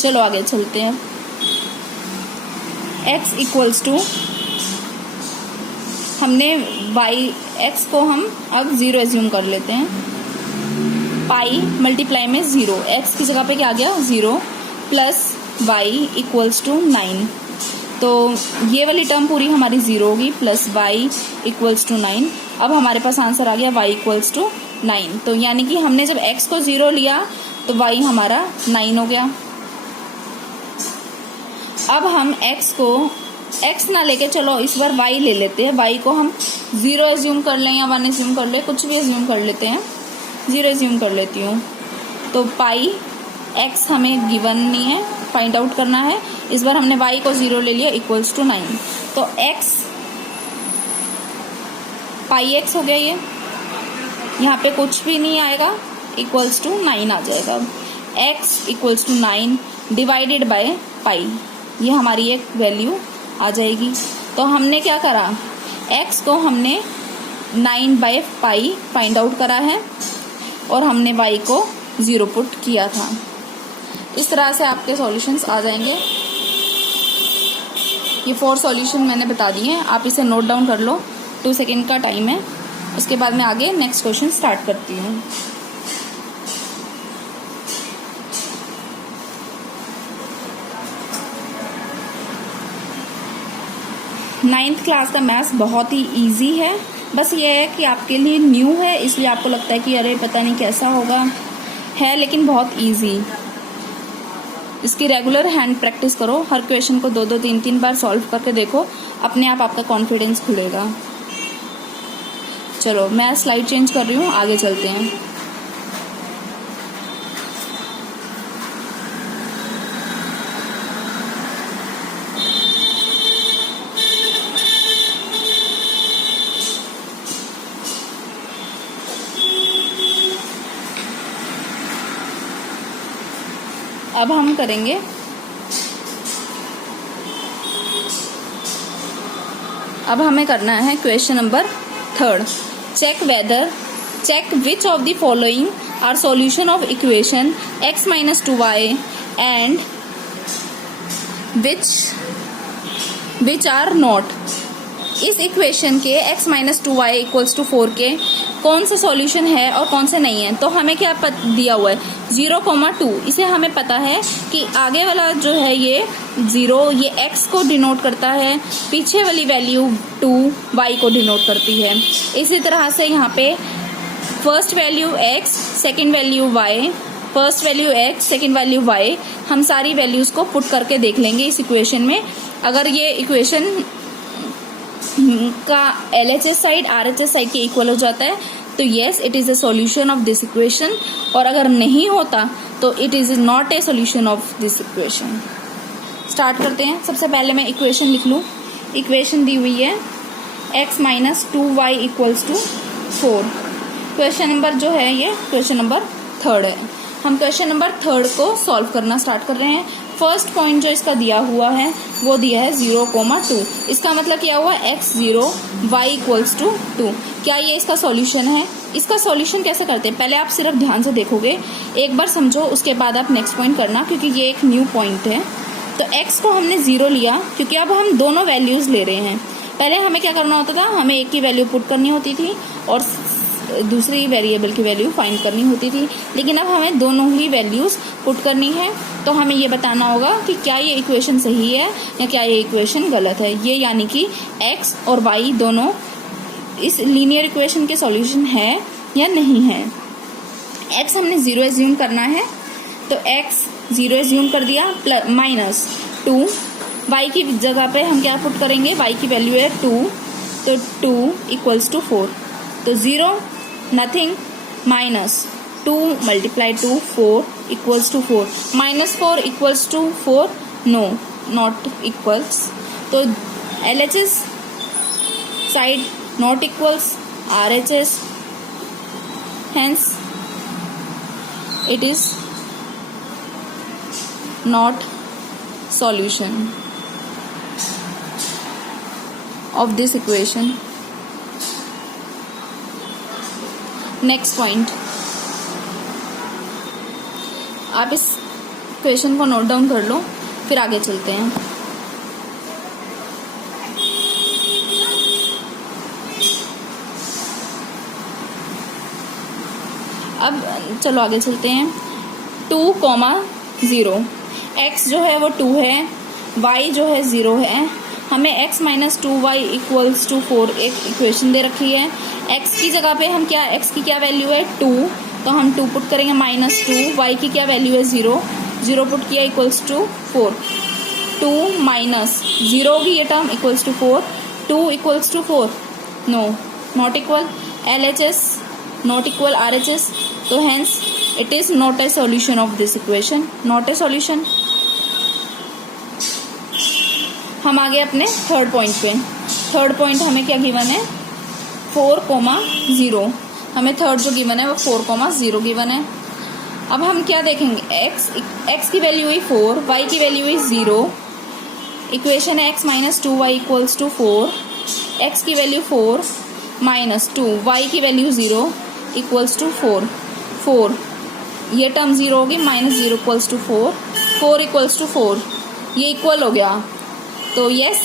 चलो आगे चलते हैं। x इक्वल्स टू, हमने x को हम अब 0 एज्यूम कर लेते हैं। पाई मल्टीप्लाई में 0, x की जगह पे क्या आ गया 0 प्लस y इक्वल्स टू 9। तो ये वाली टर्म पूरी हमारी 0 होगी प्लस y इक्वल्स टू 9। अब हमारे पास आंसर आ गया y इक्वल्स टू 9। तो यानी कि हमने जब x को 0 लिया तो y हमारा 9 हो गया। अब हम x ना लेके चलो इस बार y ले लेते हैं। y को हम 0 एज्यूम कर लें या 1 एज्यूम कर ले, कुछ भी एज्यूम कर लेते हैं। 0 एज्यूम कर लेती हूँ। तो पाई x हमें गिवन नहीं है, फाइंड आउट करना है। इस बार हमने y को 0 ले लिया इक्वल्स टू 9। तो x पाई x हो गया। ये यहाँ पे कुछ भी नहीं आएगा, इक्वल्स टू 9 आ जाएगा। x equals to 9 divided by pi, ये हमारी एक वैल्यू आ जाएगी। तो हमने क्या करा, x को हमने 9/पाई फाइंड आउट करा है और हमने y को 0 पुट किया था। इस तरह से आपके सॉल्यूशंस आ जाएंगे। ये 4 सॉल्यूशन मैंने बता दिए हैं, आप इसे नोट डाउन कर लो। 2 सेकेंड का टाइम है, उसके बाद मैं आगे नेक्स्ट क्वेश्चन स्टार्ट करती हूँ। नाइन्थ क्लास का मैथ्स बहुत ही इजी है। बस ये है कि आपके लिए न्यू है, इसलिए आपको लगता है कि अरे पता नहीं कैसा होगा, है लेकिन बहुत इजी। इसकी रेगुलर हैंड प्रैक्टिस करो, हर क्वेश्चन को 2-2 3-3 बार सॉल्व करके देखो, अपने आप आपका कॉन्फिडेंस खुलेगा। चलो मैं स्लाइड चेंज कर रही हूँ, आगे चलते हैं। अब हम करेंगे अब हमें करना है question number 3। Check which of the following are solution of equation x minus 2y and which are not. इस इक्वेशन के x minus 2y equals to 4 के कौन सा सॉल्यूशन है और कौन से नहीं है। तो हमें क्या दिया हुआ है 0,2। इसे हमें पता है कि आगे वाला जो है ये 0 ये x को डिनोट करता है, पीछे वाली वैल्यू 2 y को डिनोट करती है। इसी तरह से यहाँ पे first value x, second value y, first value x, second value y, हम सारी वैल्यूज को पुट करके देख लेंगे इस इक्वेशन में। अगर ये इक्वेशन का LHS साइड RHS साइड के इक्वल हो जाता है तो yes it is a solution of this equation, और अगर नहीं होता तो it is not a solution of this equation. Start करते हैं। सबसे पहले मैं इक्वेशन लिख लूँ। इक्वेशन दी हुई है x minus 2y equals to 4। Question number जो है ये क्वेश्चन नंबर 3 है। हम क्वेश्चन नंबर 3 को सॉल्व करना स्टार्ट कर रहे हैं। फर्स्ट पॉइंट जो इसका दिया हुआ है वो दिया है 0,2। इसका मतलब क्या हुआ x 0 y इक्वल्स टू 2। क्या ये इसका सॉल्यूशन है? इसका सॉल्यूशन कैसे करते हैं पहले आप सिर्फ ध्यान से देखोगे, एक बार समझो, उसके बाद आप नेक्स्ट पॉइंट करना, क्योंकि ये एक न्यू पॉइंट है। तो x को हमने 0 लिया क्योंकि अब हम दोनों वैल्यूज ले रहे हैं। पहले हमें क्या करना होता था, हमें एक की वैल्यू पुट करनी होती थी और दूसरी वेरिएबल की वैल्यू फाइंड करनी होती थी, लेकिन अब हमें दोनों ही वैल्यूज पुट करनी है। तो हमें ये बताना होगा कि क्या ये इक्वेशन सही है या क्या ये इक्वेशन गलत है। ये यानी कि x और y दोनों इस लीनियर इक्वेशन के सॉल्यूशन है या नहीं है। x हमने 0 एज्यूम करना है, तो x 0 एज्यूम कर दिया, माइनस 2, y की जगह पे हम क्या पुट करेंगे, y की वैल्यू है 2, तो 2 इक्वल्स टू 4, तो 0 nothing, minus 2 multiply 2 4 equals to 4, minus 4 equals to 4, no not equals, तो LHS side not equals RHS, hence it is not solution of this equation. Next point, आप इस क्वेश्चन को नोट डाउन कर लो, फिर आगे चलते हैं। अब चलो आगे चलते हैं। 2,0, x जो है वो 2 है, y जो है 0 है, हमें x minus 2y equals to 4 एक इक्वेशन दे रखी है। x की जगह पे हम क्या, x की क्या वैल्यू है 2, तो हम 2 पुट करेंगे, माइनस 2, y की क्या वैल्यू है 0, 0 पुट किया इक्वल्स टू 4, 2 माइनस 0 होगी ये term equals to 4, 2 equals to 4, no not equal, LHS not equal RHS, तो hence it is not a solution of this equation, not a solution. हम आगे अपने थर्ड पॉइंट पे। थर्ड पॉइंट हमें क्या गिवन है, 4,0, हमें थर्ड जो गिवन है वो 4,0 गिवन है। अब हम क्या देखेंगे, x की वैल्यू है 4, y की वैल्यू है 0, इक्वेशन है x minus 2y equals to 4, x की वैल्यू 4 माइनस 2, y की वैल्यू 0 इक्वल्स टू 4, ये टर्म 0 होगी, minus 0 equals to 4, 4 equals to 4, ये इक्वल हो गया, तो yes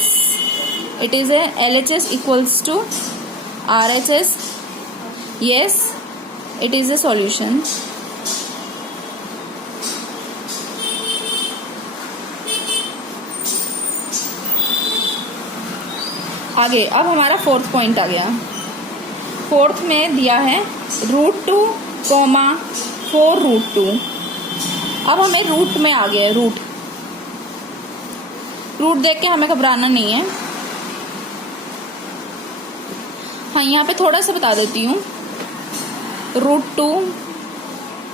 it is a LHS equals to RHS, yes it is a solution. आगे अब हमारा फोर्थ पॉइंट आ गया। फोर्थ में दिया है √2, 4√2। अब हमें रूट में आ गया है, रूट देख के हमें घबराना नहीं है। हाँ, यहाँ पे थोड़ा सा बता देती हूँ, √2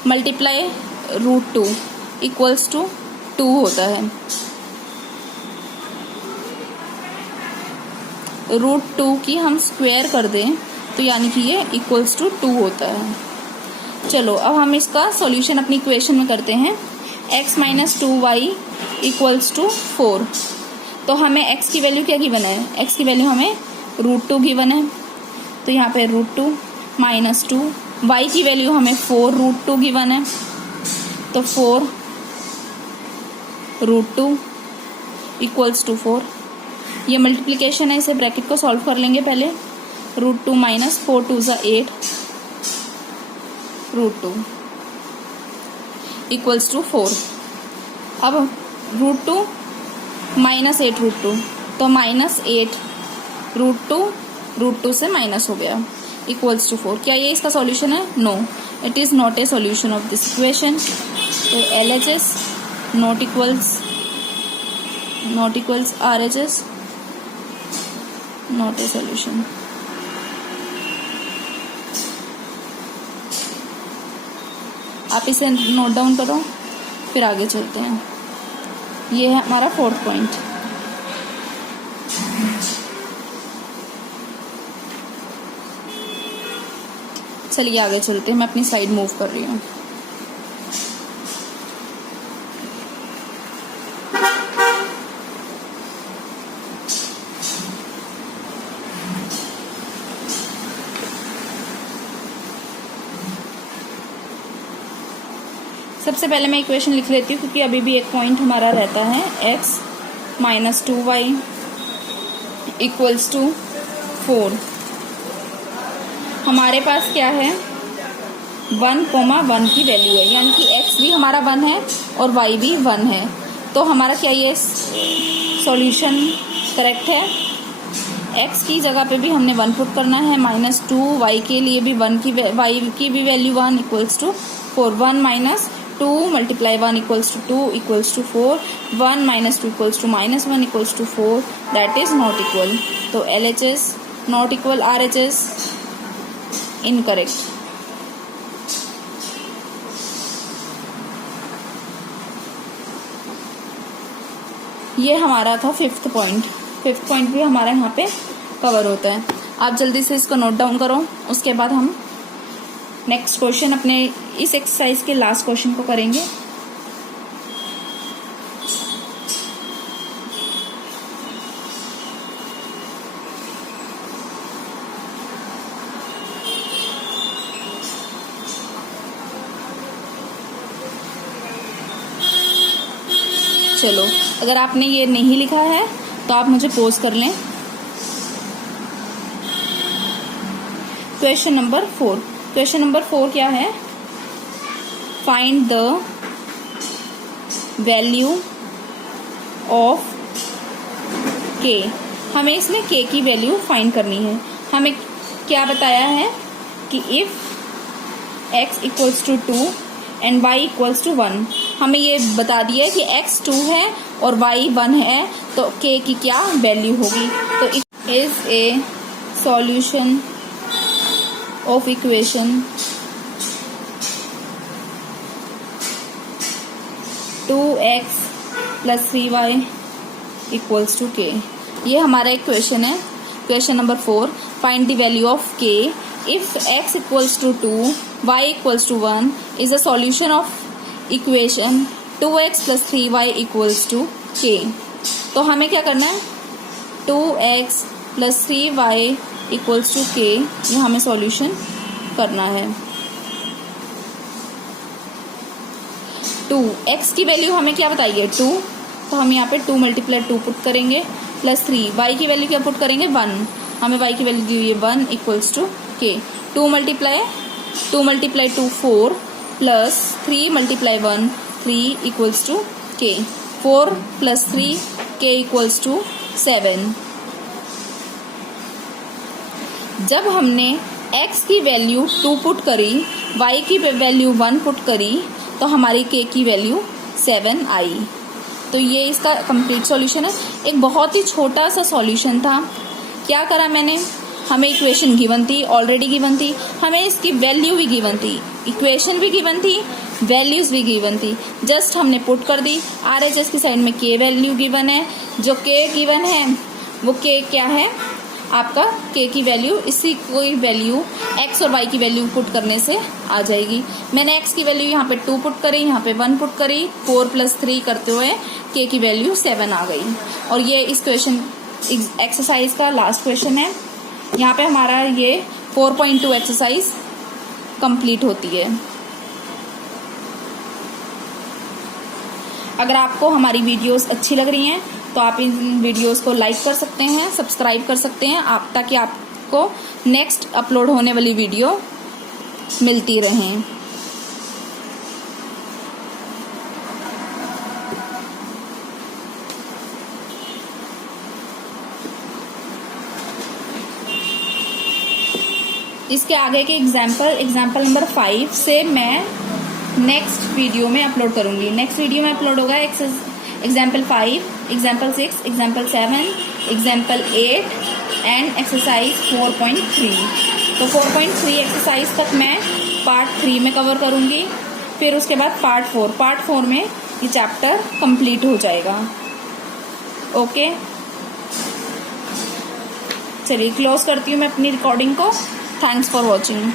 मल्टीप्लाई √2 इक्वल्स टू 2 होता है। √2 की हम स्क्वायर कर दें तो यानी कि ये इक्वल्स टू 2 होता है। चलो अब हम इसका सॉल्यूशन अपनी इक्वेशन में करते हैं। x minus 2y equals to 4, तो हमें x की वैल्यू क्या गिवन है, x की वैल्यू हमें √2 गिवन है, तो यहाँ पे √2 माइनस 2, y की वैल्यू हमें 4√2 गिवन है, तो 4√2 इक्वल्स टू 4। ये मल्टीप्लिकेशन है, इसे ब्रैकेट को सॉल्व कर लेंगे पहले। √2 माइनस 4 2 ज़ा 8 √2 इक्वल्स टू 4। अब √2 माइनस 8 √2, तो माइनस 8 √2 से माइनस हो गया इक्वल्स टू 4। क्या ये इसका सॉल्यूशन है? No, it is not a solution of this equation. तो LHS not equals RHS, not a solution. आप इसे नोट डाउन करो, फिर आगे चलते हैं। ये है हमारा फोर्थ पॉइंट। चलिए आगे चलते हैं, मैं अपनी साइड मूव कर रही हूँ। सबसे पहले मैं इक्वेशन लिख लेती हूँ, क्योंकि अभी भी एक पॉइंट हमारा रहता है। x minus 2y equals to 4। हमारे पास क्या है, 1,1 की वैल्यू है, यानी कि x भी हमारा 1 है और y भी 1 है। तो हमारा क्या ये सॉल्यूशन करेक्ट है? x की जगह पे भी हमने 1 पुट करना है, -2, y के लिए भी y की भी value 1 equals to 4, 1 - 2 × 1 equals to 2 equals to 4, 1 - 2 equals to -1 equals to 4, that is not equal. तो LHS not equal RHS incorrect. ये हमारा था 5th पॉइंट। 5th पॉइंट भी हमारा यहाँ पे कवर होता है। आप जल्दी से इसको नोट डाउन करो, उसके बाद हम नेक्स्ट क्वेश्चन अपने इस एक्सरसाइज के लास्ट क्वेश्चन को करेंगे। चलो, अगर आपने ये नहीं लिखा है तो आप मुझे पोज कर लें। Question number 4। क्वेश्चन नंबर 4 क्या है? फाइंड द वैल्यू ऑफ के। हमें इसमें के की वैल्यू फाइंड करनी है। हमें क्या बताया है कि if x equals to 2 and y equals to 1, हमें ये बता दिया है कि x 2 है और y 1 है, तो k की क्या वैल्यू होगी। तो it is a solution of equation 2x + 3y equals to k। ये हमारा एक क्वेश्चन है। Question number 4, find the value of k if x equals to 2 y equals to 1 is a solution of equation 2x + 3y equals to k। तो हमें क्या करना है? 2x + 3y equals to k, ये हमें सॉल्यूशन करना है। 2x की वैल्यू हमें क्या बताइए? 2, तो हम यहाँ पे 2 × 2 पुट करेंगे, प्लस 3, y की वैल्यू क्या पुट करेंगे? 1, हमें y की वैल्यू दी हुई है 1 equals to k। 2 × 2 4 plus 3 × 1 3 equals to k। 4 + 3 k equals to 7। जब हमने x की वैल्यू 2 पुट करी, y की वैल्यू 1 पुट करी, तो हमारी k की वैल्यू 7 आई। तो ये इसका कंप्लीट सॉल्यूशन है। एक बहुत ही छोटा सा सॉल्यूशन था। क्या करा मैंने? हमें इक्वेशन गिवन थी, ऑलरेडी गिवन थी, हमें इसकी वैल्यू भी गिवन थी, इक्वेशन भी गिवन थी, वैल्यूज भी गिवन थी, जस्ट हमने पुट कर दी। RHS की साइड में k वैल्यू गिवन है, जो k गिवन है वो k क्या है? आपका k की वैल्यू, इसी कोई वैल्यू x और y की वैल्यू पुट करने से आ जाएगी। मैंने x की वैल्यू यहाँ पे 2 पुट करी, यहाँ पे 1 पुट करी, 4 + 3 करते हुए k की वैल्यू 7 आ गई। और ये इस क्वेश्चन एक्सरसाइज का लास्ट क्वेश्चन है। यहाँ पे हमारा ये 4.2 एक्सरसाइज कंप्लीट होती है। अगर आपको हमारी वीडियोस अच्छी लग रही हैं तो आप इन वीडियोस को लाइक कर सकते हैं, सब्सक्राइब कर सकते हैं, आप ताकि आपको नेक्स्ट अपलोड होने वाली वीडियो मिलती रहें। इसके आगे के एग्जाम्पल नंबर 5 से मैं नेक्स्ट वीडियो में अपलोड करूंगी। नेक्स्ट वीडियो में अपलोड होगा example 5, example 6, example 7, example 8 and exercise 4.3। तो 4.3 एक्सरसाइज तक मैं पार्ट 3 में कवर करूंगी, फिर उसके बाद पार्ट 4 में ये चैप्टर कंप्लीट हो जाएगा। ओके, चलिए क्लोज करती हूँ मैं अपनी रिकॉर्डिंग को। Thanks for watching.